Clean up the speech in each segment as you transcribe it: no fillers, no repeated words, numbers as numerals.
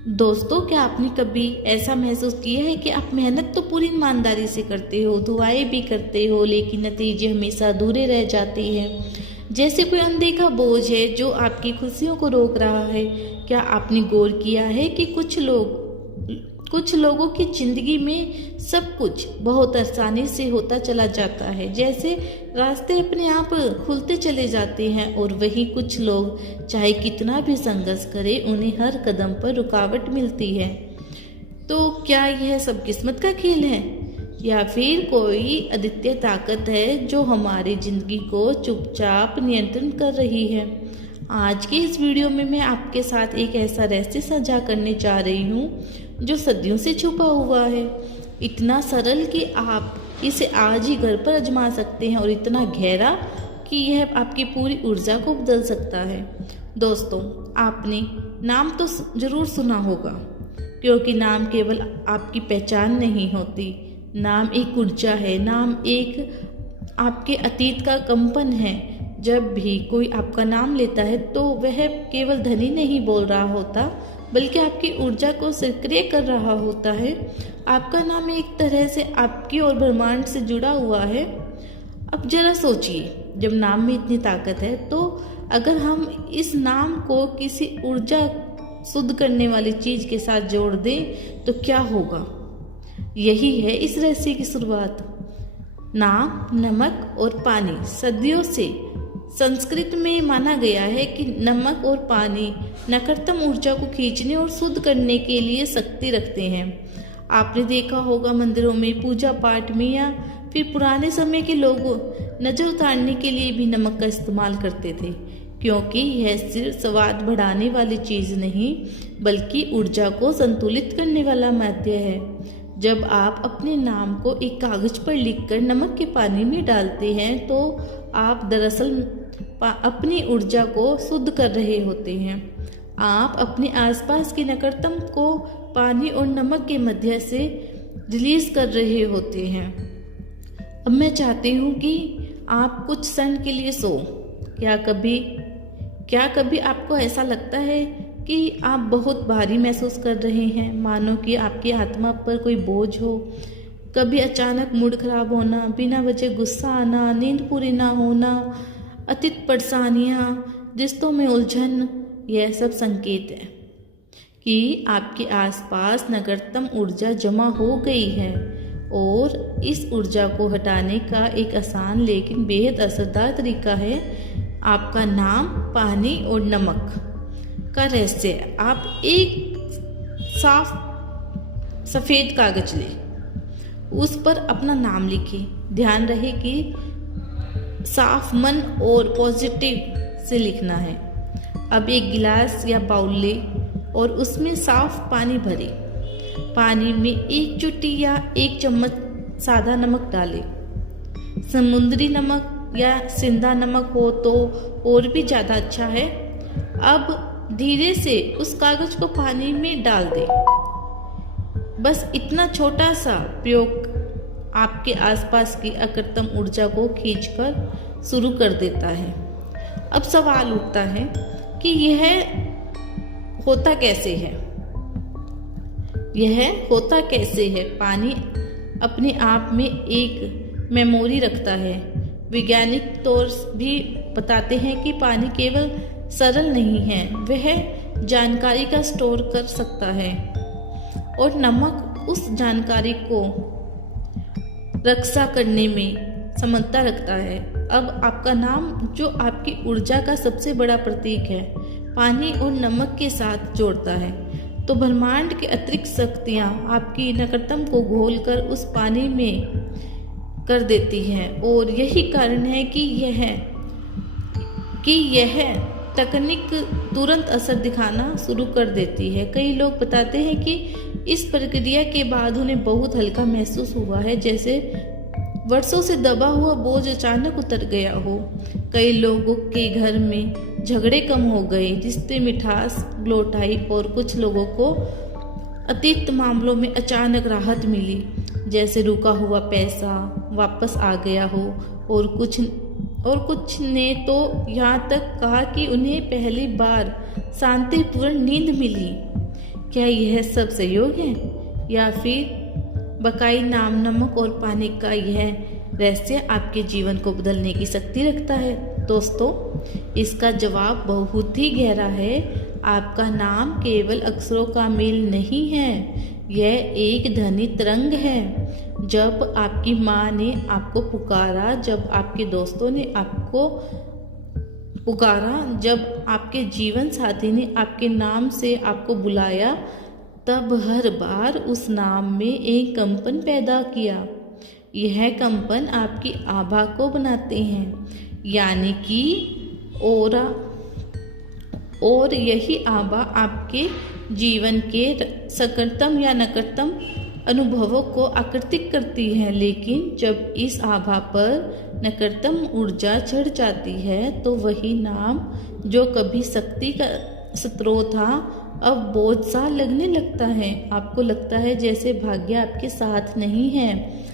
दोस्तों, क्या आपने कभी ऐसा महसूस किया है कि आप मेहनत तो पूरी ईमानदारी से करते हो, दुआएं भी करते हो, लेकिन नतीजे हमेशा अधूरे रह जाते हैं। जैसे कोई अनदेखा बोझ है जो आपकी खुशियों को रोक रहा है। क्या आपने गौर किया है कि कुछ लोगों की जिंदगी में सब कुछ बहुत आसानी से होता चला जाता है, जैसे रास्ते अपने आप खुलते चले जाते हैं, और वहीं कुछ लोग चाहे कितना भी संघर्ष करें, उन्हें हर कदम पर रुकावट मिलती है। तो क्या यह सब किस्मत का खेल है, या फिर कोई अद्वितीय ताकत है जो हमारी जिंदगी को चुपचाप नियंत्रण कर रही है? आज की इस वीडियो में मैं आपके साथ एक ऐसा रहस्य साझा करने जा रही हूँ जो सदियों से छुपा हुआ है। इतना सरल कि आप इसे आज ही घर पर आजमा सकते हैं, और इतना गहरा कि यह आपकी पूरी ऊर्जा को बदल सकता है। दोस्तों, आपने नाम तो जरूर सुना होगा, क्योंकि नाम केवल आपकी पहचान नहीं होती। नाम एक ऊर्जा है, नाम एक आपके अतीत का कंपन है। जब भी कोई आपका नाम लेता है तो वह केवल ध्वनि नहीं बोल रहा होता, बल्कि आपकी ऊर्जा को सक्रिय कर रहा होता है। आपका नाम एक तरह से आपकी और ब्रह्मांड से जुड़ा हुआ है। अब जरा सोचिए, जब नाम में इतनी ताकत है, तो अगर हम इस नाम को किसी ऊर्जा शुद्ध करने वाली चीज के साथ जोड़ दें तो क्या होगा? यही है इस रहस्य की शुरुआत। नाम, नमक और पानी। सदियों से संस्कृत में माना गया है कि नमक और पानी नकारात्मक ऊर्जा को खींचने और शुद्ध करने के लिए शक्ति रखते हैं। आपने देखा होगा, मंदिरों में, पूजा पाठ में, या फिर पुराने समय के लोग नजर उतारने के लिए भी नमक का इस्तेमाल करते थे, क्योंकि यह सिर्फ स्वाद बढ़ाने वाली चीज नहीं, बल्कि ऊर्जा को संतुलित करने वाला माध्य है। जब आप अपने नाम को एक कागज पर लिखकर नमक के पानी में डालते हैं, तो आप दरअसल अपनी ऊर्जा को शुद्ध कर रहे होते हैं। आप अपने आसपास की नकारात्मक को पानी और नमक के मध्य से रिलीज कर रहे होते हैं। अब मैं चाहती हूँ कि आप कुछ क्षण के लिए सो। क्या कभी आपको ऐसा लगता है कि आप बहुत भारी महसूस कर रहे हैं, मानो कि आपकी आत्मा पर कोई बोझ हो? कभी अचानक मूड खराब होना, बिना वजह गुस्सा आना, नींद पूरी ना होना, अतीत परेशानियाँ, रिश्तों में उलझन, यह सब संकेत है कि आपके आसपास नकारात्मक ऊर्जा जमा हो गई है। और इस ऊर्जा को हटाने का एक आसान लेकिन बेहद असरदार तरीका है आपका नाम, पानी और नमक का रहस्य। आप एक साफ सफेद कागज लें, उस पर अपना नाम लिखें। ध्यान रहे कि साफ मन और पॉजिटिव से लिखना है। अब एक गिलास या बाउल लें और उसमें साफ पानी भरें। पानी में एक चुटकी या एक चम्मच सादा नमक डालें। समुद्री नमक या सिंधा नमक हो तो और भी ज़्यादा अच्छा है। अब धीरे से उस कागज को पानी में डाल दें। बस इतना छोटा सा प्रयोग आपके आसपास की नकारात्मक ऊर्जा को खींचकर शुरू कर देता है। अब सवाल उठता है कि यह होता कैसे है? पानी अपने आप में एक मेमोरी रखता है। वैज्ञानिक तौर भी बताते हैं कि पानी केवल सरल नहीं है, वह जानकारी का स्टोर कर सकता है, और नमक उस जानकारी को रक्षा करने में समर्था रखता है। अब आपका नाम, जो आपकी ऊर्जा का सबसे बड़ा प्रतीक है, पानी और नमक के साथ जोड़ता है, तो ब्रह्मांड के अतिरिक्त शक्तियाँ आपकी नकारात्मक को घोलकर उस पानी में कर देती हैं। और यही कारण है कि यह तकनीक तुरंत असर दिखाना शुरू कर देती है। कई लोग बताते हैं कि इस प्रक्रिया के बाद उन्हें बहुत हल्का महसूस हुआ है, जैसे वर्षों से दबा हुआ बोझ अचानक उतर गया हो। कई लोगों के घर में झगड़े कम हो गए, रिश्ते मिठास लौट आई, और कुछ लोगों को अतीत मामलों में अचानक राहत मिली, जैसे रुका हुआ पैसा वापस आ गया हो। और कुछ ने तो यहाँ तक कहा कि उन्हें पहली बार शांतिपूर्ण नींद मिली। क्या यह सब सहयोग है या फिर बकाई नाम नमक और पानी का यह रहस्य आपके जीवन को बदलने की शक्ति रखता है? दोस्तों, इसका जवाब बहुत ही गहरा है। आपका नाम केवल अक्षरों का मेल नहीं है, यह एक ध्वनित तरंग है। जब आपकी माँ ने आपको पुकारा, जब आपके दोस्तों ने आपको पुकारा, जब आपके जीवन साथी ने आपके नाम से आपको बुलाया, तब हर बार उस नाम में एक कंपन पैदा किया। यह कंपन आपकी आभा को बनाते हैं, यानी कि ओरा, और यही आभा आपके जीवन के सकारात्मक या नकारात्मक अनुभवों को आकर्षित करती है। लेकिन जब इस आभा पर नकारात्मक ऊर्जा चढ़ जाती है तो वही नाम जो कभी शक्ति का स्रोत था अब बोझ सा लगने लगता है। आपको लगता है जैसे भाग्य आपके साथ नहीं है,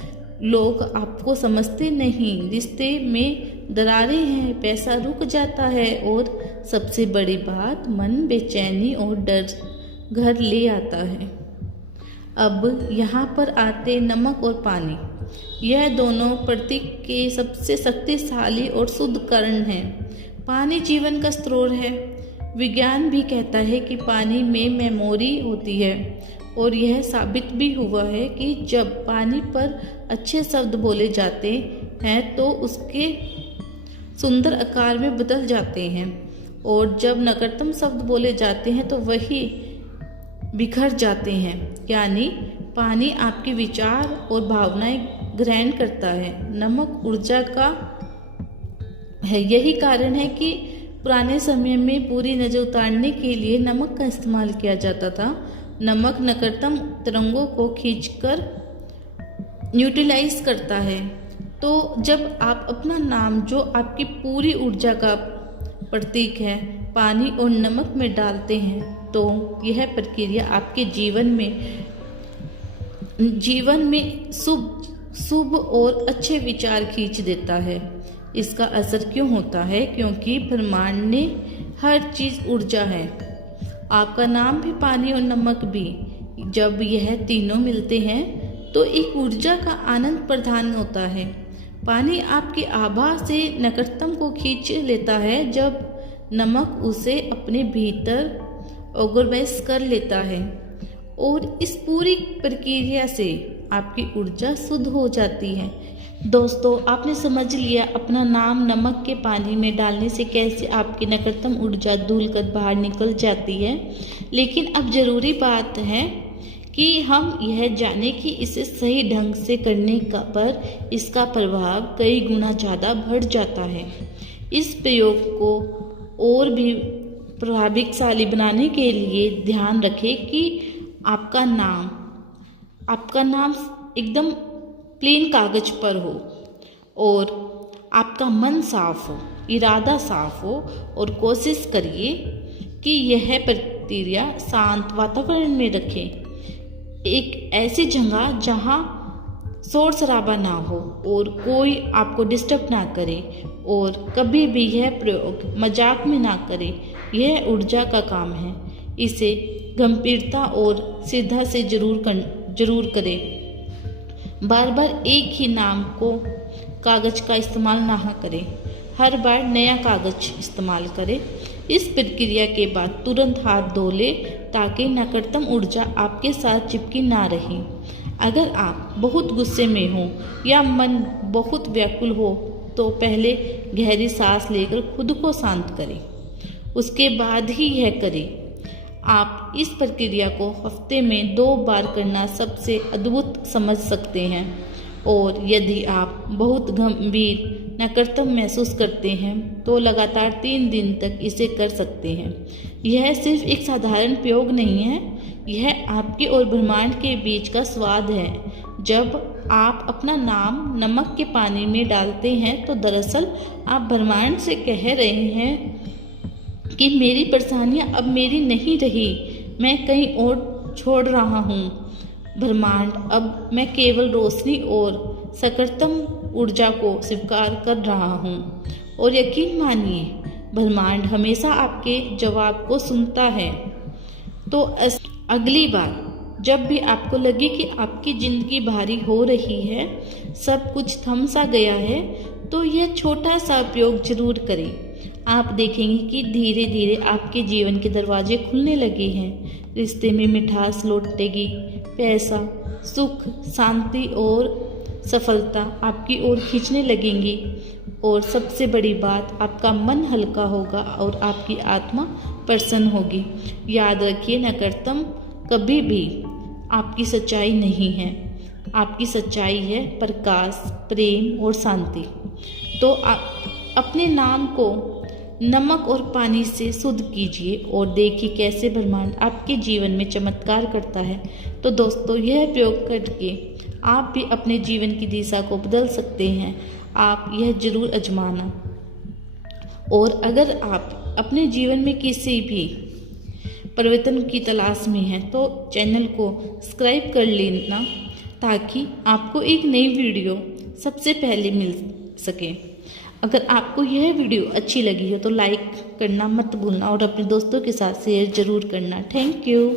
लोग आपको समझते नहीं, रिश्ते में दरारें हैं, पैसा रुक जाता है और सबसे बड़ी बात, मन बेचैनी और डर घर ले आता है। अब यहाँ पर आते नमक और पानी। यह दोनों प्रकृति के सबसे शक्तिशाली और शुद्ध कण हैं। पानी जीवन का स्रोत है। विज्ञान भी कहता है कि पानी में मेमोरी होती है और यह साबित भी हुआ है कि जब पानी पर अच्छे शब्द बोले जाते हैं तो उसके सुंदर आकार में बदल जाते हैं, और जब नकारात्मक शब्द बोले जाते हैं तो वही बिखर जाते हैं। यानी पानी आपके विचार और भावनाएं ग्रहण करता है। नमक ऊर्जा का है। यही कारण है कि पुराने समय में पूरी नजर उतारने के लिए नमक का इस्तेमाल किया जाता था। नमक नकारात्मक तरंगों को खींचकर न्यूट्रलाइज करता है। तो जब आप अपना नाम, जो आपकी पूरी ऊर्जा का प्रतीक है, पानी और नमक में डालते हैं तो यह प्रक्रिया आपके जीवन में शुभ और अच्छे विचार खींच देता है। इसका असर क्यों होता है? क्योंकि ब्रह्मांड ने हर चीज ऊर्जा है। आपका नाम भी, पानी और नमक भी। जब यह तीनों मिलते हैं तो एक ऊर्जा का आनंद प्रदान होता है। पानी आपकी आभा से नकारात्मक को खींच लेता है, जब नमक उसे अपने भीतर ऑर्गेनाइज कर लेता है, और इस पूरी प्रक्रिया से आपकी ऊर्जा शुद्ध हो जाती है। दोस्तों, आपने समझ लिया अपना नाम नमक के पानी में डालने से कैसे आपकी नकारात्मक ऊर्जा धुल कर बाहर निकल जाती है। लेकिन अब जरूरी बात है कि हम यह जाने कि इसे सही ढंग से करने पर इसका प्रभाव कई गुना ज़्यादा बढ़ जाता है। इस प्रयोग को और भी प्रभावशाली बनाने के लिए ध्यान रखें कि आपका नाम एकदम प्लेन कागज पर हो और आपका मन साफ हो, इरादा साफ हो, और कोशिश करिए कि यह प्रक्रिया शांत वातावरण में रखें। एक ऐसी जगह जहां शोर शराबा ना हो और कोई आपको डिस्टर्ब ना करे, और कभी भी यह प्रयोग मजाक में ना करें। यह ऊर्जा का काम है। इसे गंभीरता और श्रद्धा से जरूर करें। बार बार एक ही नाम को कागज का इस्तेमाल ना करें। हर बार नया कागज इस्तेमाल करें। इस प्रक्रिया के बाद तुरंत हाथ धो लें ताकि नकारात्मक ऊर्जा आपके साथ चिपकी ना रहे। अगर आप बहुत गुस्से में हो या मन बहुत व्याकुल हो तो पहले गहरी सांस लेकर खुद को शांत करें, उसके बाद ही यह करें। आप इस प्रक्रिया को हफ्ते में 2 बार करना सबसे अद्भुत समझ सकते हैं। और यदि आप बहुत गंभीर नकारात्मक महसूस करते हैं तो लगातार 3 दिन तक इसे कर सकते हैं। यह सिर्फ एक साधारण प्रयोग नहीं है, यह आपके और ब्रह्मांड के बीच का संवाद है। जब आप अपना नाम नमक के पानी में डालते हैं तो दरअसल आप ब्रह्मांड से कह रहे हैं कि मेरी परेशानियां अब मेरी नहीं रही, मैं कहीं और छोड़ रहा हूँ। ब्रह्मांड, अब मैं केवल रोशनी और सकारात्मक ऊर्जा को स्वीकार कर रहा हूँ। और यकीन मानिए, ब्रह्मांड हमेशा आपके जवाब को सुनता है। तो अगली बार जब भी आपको लगे कि आपकी ज़िंदगी भारी हो रही है, सब कुछ थम सा गया है, तो यह छोटा सा प्रयोग जरूर करें। आप देखेंगे कि धीरे धीरे आपके जीवन के दरवाजे खुलने लगे हैं। रिश्ते में मिठास लौटेगी, पैसा, सुख, शांति और सफलता आपकी ओर खींचने लगेंगी। और सबसे बड़ी बात, आपका मन हल्का होगा और आपकी आत्मा प्रसन्न होगी। याद रखिए, नकारात्मक कभी भी आपकी सच्चाई नहीं है। आपकी सच्चाई है प्रकाश, प्रेम और शांति। तो अपने नाम को नमक और पानी से शुद्ध कीजिए और देखिए कैसे ब्रह्मांड आपके जीवन में चमत्कार करता है। तो दोस्तों, यह प्रयोग करके आप भी अपने जीवन की दिशा को बदल सकते हैं। आप यह जरूर आजमाना। और अगर आप अपने जीवन में किसी भी परिवर्तन की तलाश में हैं तो चैनल को सब्सक्राइब कर लेना, ताकि आपको एक नई वीडियो सबसे पहले मिल सके। अगर आपको यह वीडियो अच्छी लगी हो तो लाइक करना मत भूलना और अपने दोस्तों के साथ शेयर जरूर करना। Thank you.